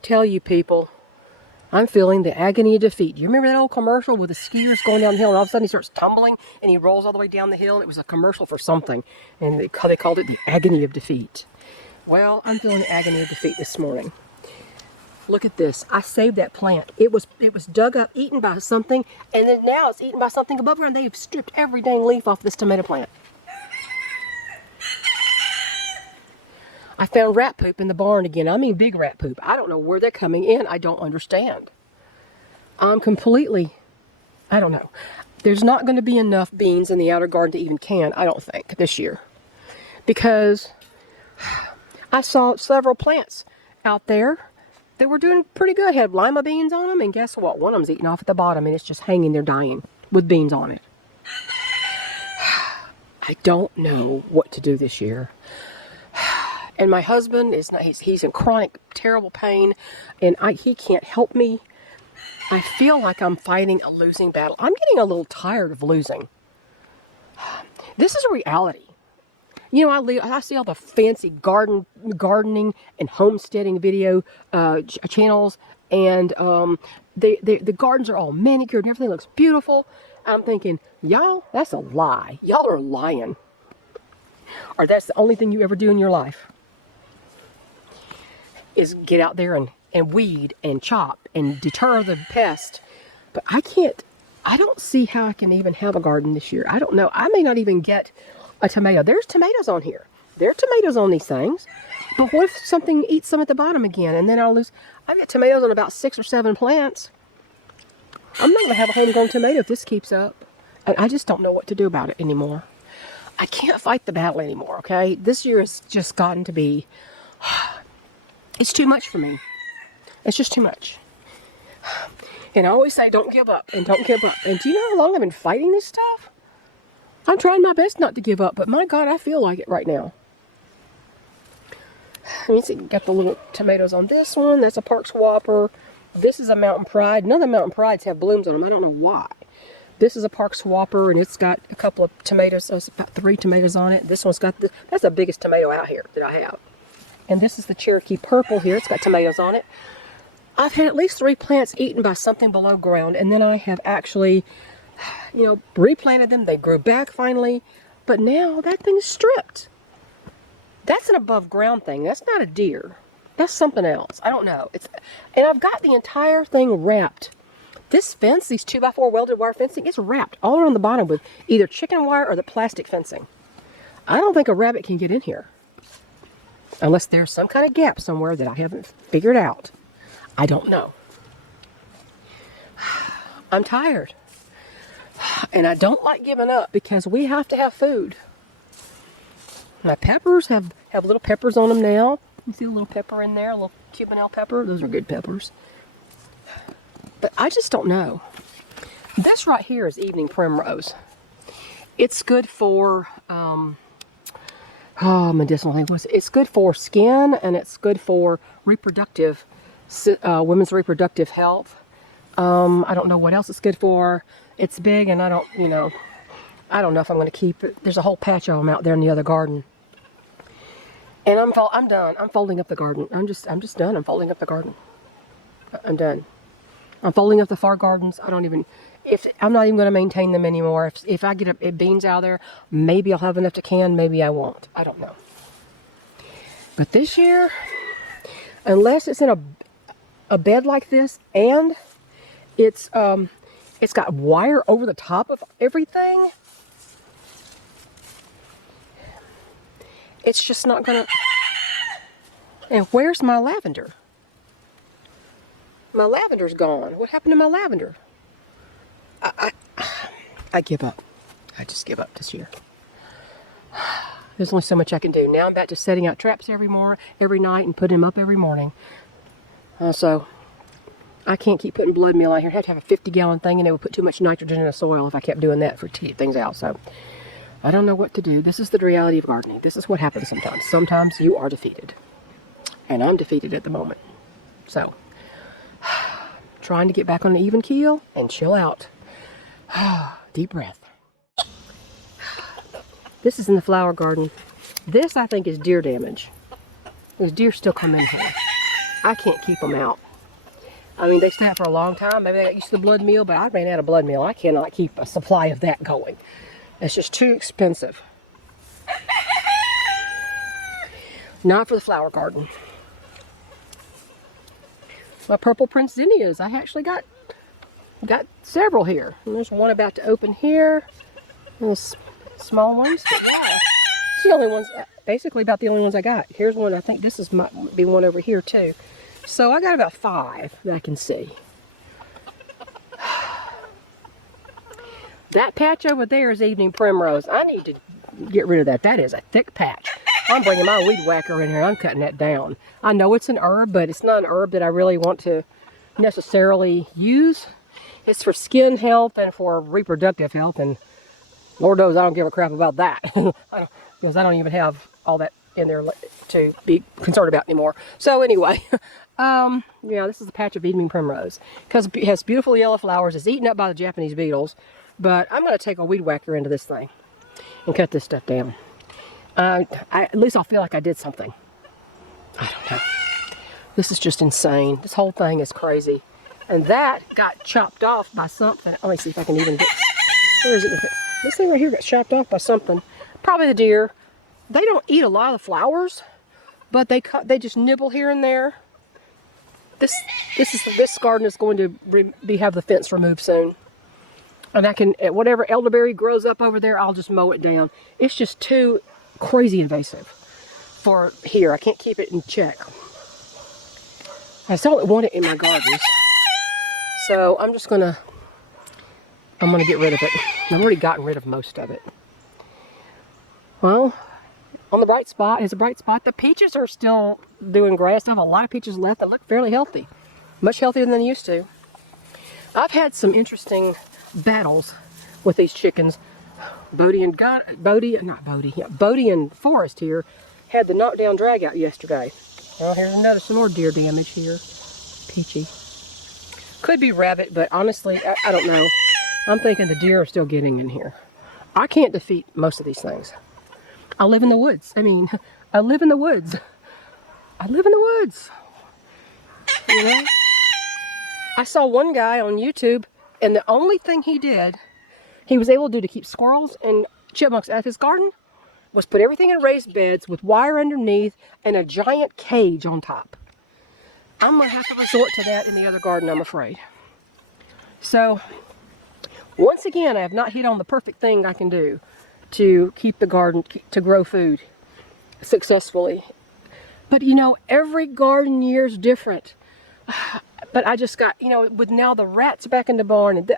tell you people, I'm feeling the agony of defeat. You remember that old commercial with the skiers going down the hill and all of a sudden he starts tumbling and he rolls all the way down the hill? It was a commercial for something and they called it the agony of defeat. Well, I'm feeling the agony of defeat this morning. Look at this. I saved that plant. It was dug up, eaten by something, and then now it's eaten by something above ground. They've stripped every dang leaf off this tomato plant. I found rat poop in the barn again. I mean big rat poop. I don't know where they're coming in. I don't understand. I'm completely, I don't know. There's not going to be enough beans in the outer garden to even can, I don't think, this year. Because I saw several plants out there that were doing pretty good. Had lima beans on them, and guess what? One of them's eating off at the bottom, and it's just hanging there dying with beans on it. I don't know what to do this year. And my husband is not, he's in chronic, terrible pain, and he can't help me. I feel like I'm fighting a losing battle. I'm getting a little tired of losing. This is a reality. You know, I see all the fancy gardening and homesteading video channels, and the gardens are all manicured and everything looks beautiful. I'm thinking, y'all, that's a lie. Y'all are lying. Or that's the only thing you ever do in your life, is get out there and weed and chop and deter the pest. But I don't see how I can even have a garden this year. I don't know. I may not even get a tomato. There's tomatoes on here. There are tomatoes on these things. But what if something eats some at the bottom again, and then I've got tomatoes on about 6 or 7 plants. I'm not going to have a homegrown tomato if this keeps up. And I just don't know what to do about it anymore. I can't fight the battle anymore, okay? This year has just gotten to be, it's too much for me. It's just too much. And I always say, don't give up, and don't give up. And do you know how long I've been fighting this stuff? I'm trying my best not to give up, but my God, I feel like it right now. Let me see, got the little tomatoes on this one. That's a Parks Whopper. This is a Mountain Pride. None of the Mountain Prides have blooms on them. I don't know why. This is a Parks Whopper, and it's got a couple of tomatoes. So it's about 3 tomatoes on it. This one's got that's the biggest tomato out here that I have. And this is the Cherokee Purple here. It's got tomatoes on it. I've had at least 3 plants eaten by something below ground, and then I have actually, you know, replanted them. They grew back finally, but now that thing is stripped. That's an above ground thing. That's not a deer. That's something else. I don't know. And I've got the entire thing wrapped. This fence, these 2x4 welded wire fencing, it's wrapped all around the bottom with either chicken wire or the plastic fencing. I don't think a rabbit can get in here. Unless there's some kind of gap somewhere that I haven't figured out. I don't know. I'm tired. And I don't like giving up because we have to have food. My peppers have little peppers on them now. You see a little pepper in there, a little Cubanelle pepper. Those are good peppers. But I just don't know. This right here is evening primrose. It's good for, medicinal thing. It's good for skin, and it's good for reproductive, women's reproductive health. I don't know what else it's good for. It's big, and I don't know if I'm going to keep it. There's a whole patch of them out there in the other garden. And I'm done. I'm folding up the garden. I'm just done. I'm folding up the garden. I'm done. I'm folding up the far gardens. I'm not even going to maintain them anymore. If I get beans out of there, maybe I'll have enough to can. Maybe I won't. I don't know. But this year, unless it's in a bed like this, and it's got wire over the top of everything, it's just not gonna. And where's my lavender? My lavender's gone. What happened to my lavender? I give up. I just give up this year. There's only so much I can do. Now I'm back to setting out traps every night and putting them up every morning. So I can't keep putting blood meal out here. I have to have a 50-gallon thing, and it would put too much nitrogen in the soil if I kept doing that to keep things out. So I don't know what to do. This is the reality of gardening. This is what happens sometimes. Sometimes you are defeated. And I'm defeated at the moment. So trying to get back on an even keel and chill out. Deep breath. This is in the flower garden. This, I think, is deer damage. There's deer still coming in here. I can't keep them out. I mean, they stay out for a long time. Maybe they got used to the blood meal, but I ran out of blood meal. I cannot keep a supply of that going. It's just too expensive. Not for the flower garden. My purple Prince zinnias. I actually got several here. And there's one about to open here. Those small ones. But yeah, it's the only ones, basically about the only ones I got. Here's one. I think this might be one over here too. So I got about 5 that I can see. That patch over there is evening primrose. I need to get rid of that. That is a thick patch. I'm bringing my weed whacker in here. I'm cutting that down. I know it's an herb, but it's not an herb that I really want to necessarily use. It's for skin health and for reproductive health, and Lord knows I don't give a crap about that. Because I don't even have all that in there to be concerned about anymore. So anyway, yeah, this is a patch of evening primrose. Because it has beautiful yellow flowers. It's eaten up by the Japanese beetles. But I'm going to take a weed whacker into this thing and cut this stuff down. At least I'll feel like I did something. I don't know. This is just insane. This whole thing is crazy. And that got chopped off by something. Let me see if I can even get... Where is it? This thing right here got chopped off by something. Probably the deer. They don't eat a lot of the flowers, but they just nibble here and there. This garden is going to have the fence removed soon. And I can, whatever elderberry grows up over there, I'll just mow it down. It's just too crazy invasive for here. I can't keep it in check. I still want it in my gardens. So I'm gonna get rid of it. I've already gotten rid of most of it. Well, on the bright spot is a bright spot. The peaches are still doing grass. I have a lot of peaches left that look fairly healthy. Much healthier than they used to. I've had some interesting battles with these chickens. Bodie and Forrest here had the knockdown drag out yesterday. Well, here's some more deer damage here. Peachy. Could be rabbit, but honestly, I don't know. I'm thinking the deer are still getting in here. I can't defeat most of these things. I live in the woods. I mean, I live in the woods. I live in the woods. You know? I saw one guy on YouTube, and the only thing he was able to do to keep squirrels and chipmunks out of his garden was put everything in raised beds with wire underneath and a giant cage on top. I'm going to have to resort to that in the other garden, I'm afraid. So, once again, I have not hit on the perfect thing I can do to keep the garden, to grow food successfully. But you know, every garden year is different. But I just got, you know, with now the rats back in the barn, and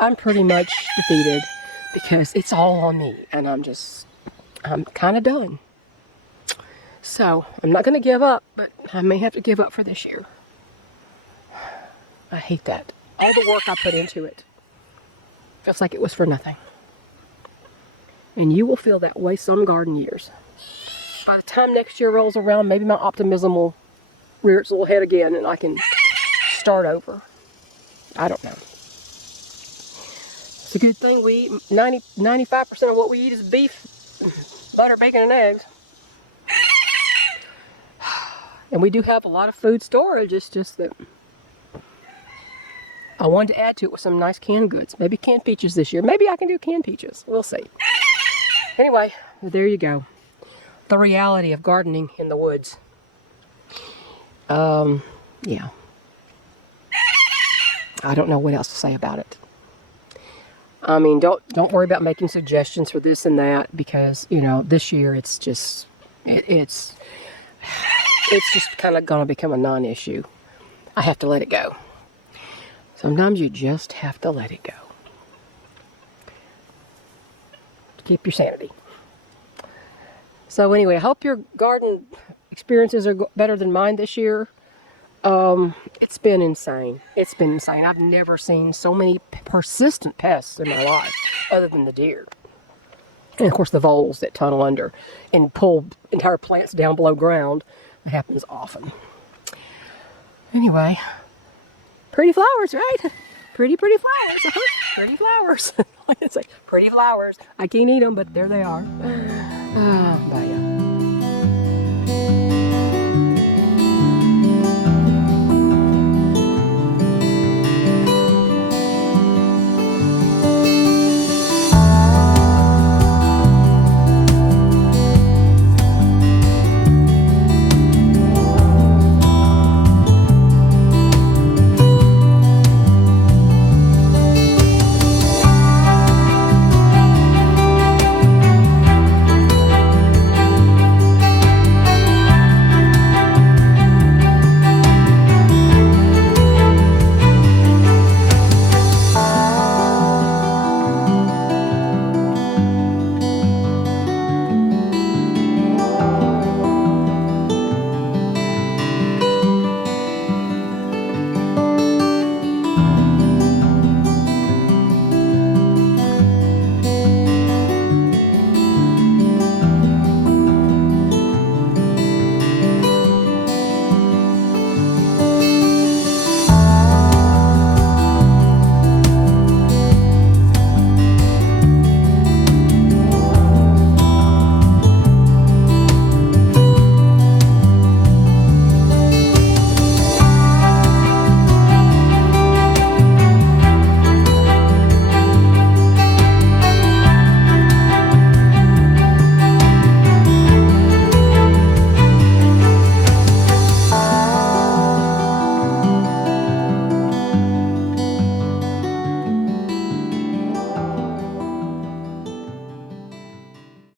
I'm pretty much defeated because it's all on me, and I'm kind of done. So I'm not going to give up, but I may have to give up for this year. I hate that. All the work I put into it feels like it was for nothing. And you will feel that way some garden years. By the time next year rolls around, maybe my optimism will rear its little head again and I can start over. I don't know. It's a good thing we eat 95% of what we eat is beef, butter, bacon, and eggs. And we do have a lot of food storage. It's just that I wanted to add to it with some nice canned goods. Maybe canned peaches this year. Maybe I can do canned peaches. We'll see. Anyway, there you go. The reality of gardening in the woods. Yeah. I don't know what else to say about it. I mean, don't worry about making suggestions for this and that, because, you know, this year it's just kind of going to become a non-issue. I have to let it go. Sometimes you just have to let it go to keep your sanity. So anyway, I hope your garden experiences are better than mine this year. It's been insane. It's been insane. I've never seen so many persistent pests in my life, other than the deer. And of course the voles that tunnel under and pull entire plants down below ground. That happens often. Anyway, pretty flowers, right? Pretty flowers. Pretty flowers. It's like pretty flowers. I can't eat them, but there they are. Bye.